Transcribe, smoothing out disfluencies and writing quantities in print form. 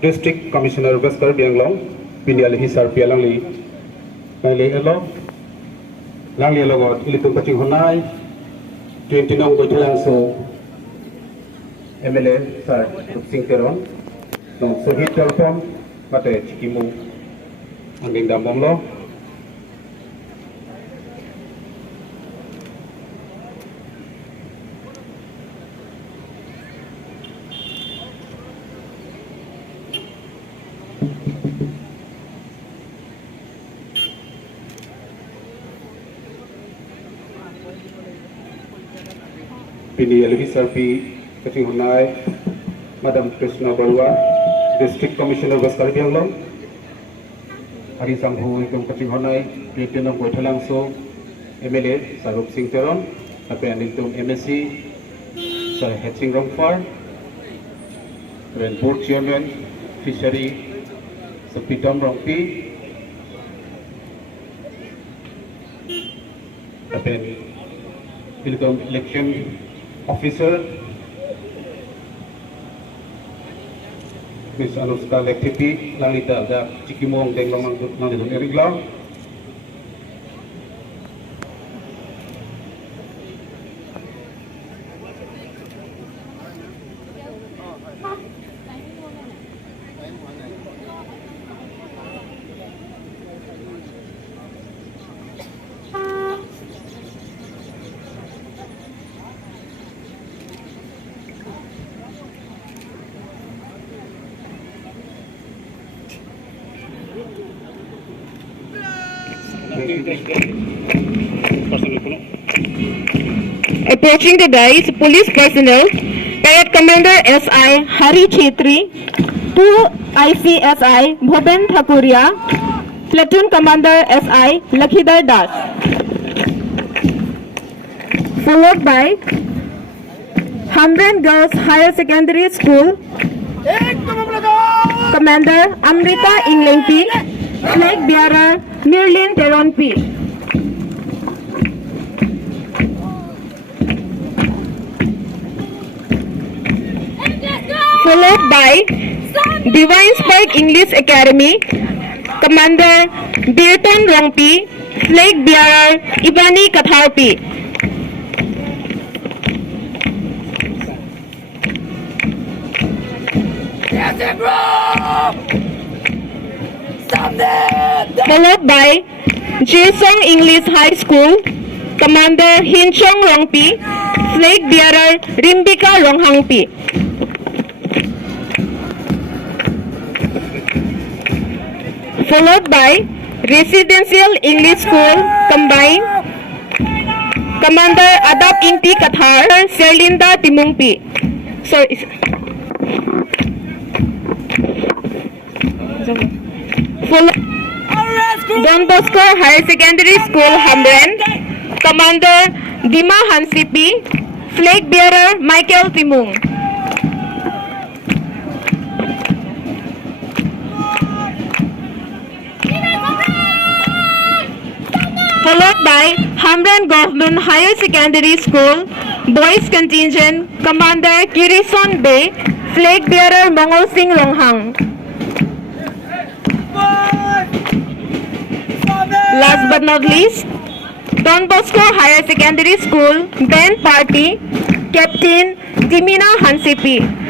District Commissioner Western Bianglong, Pinial Hisar Pialangli, Mali Elo, Langli Logot, Ilitum Paching Honai, 29 Boytilanso, MLA Sir Singteron, non Sohit Telpon, Mate Chikimu, Anging Dambomlo. Pini Elvisar P. Kaching Honai, Madam Krishna Barua, District Commissioner Western Bianglong, Hari Sanghu Ikum Kaching Honai, Lieutenant Boytalangso, MLA Sarup Singh Teron, Apenditum MSc, Sir Hetching Rongfar, Board Chairman, Fishery, Sir Pitom Rongpi, Apen Election Officer, Miss Anuska Lektipi, Lalita, the Chikimong, Denglong, Nandilum Erigla. Approaching the dais, police personnel, Cadet Commander SI Hari Chetri, 2 ICSI Bhoben Thakuria, Platoon Commander SI Lakhidar Das, followed by Hamren Girls Higher Secondary School, Commander Amrita Ingling P, Flag Bearer Mirlin Teron P. Followed by Divine Spark English Academy, Commander Birton Rongpi, Flag Bearer Ivani Katharpi. Followed by Jesong English High School, Commander Hinchong Rongpi, Flag Bearer Rimbika Ronghangpi. Followed by Residential English School Combined, Commander Adap Inti Kathar, Serlinda Timungpi. Don Bosco Higher Secondary School Hamren, Commander Dima Hansipi, Flag Bearer Michael Timung. Followed by Hamren Government Higher Secondary School, Boys Contingent, Commander Kirison Bay, Flag Bearer Mongol Singh Ronghang. Last but not least, Don Bosco Higher Secondary School, Band Party, Captain Timina Hansipi.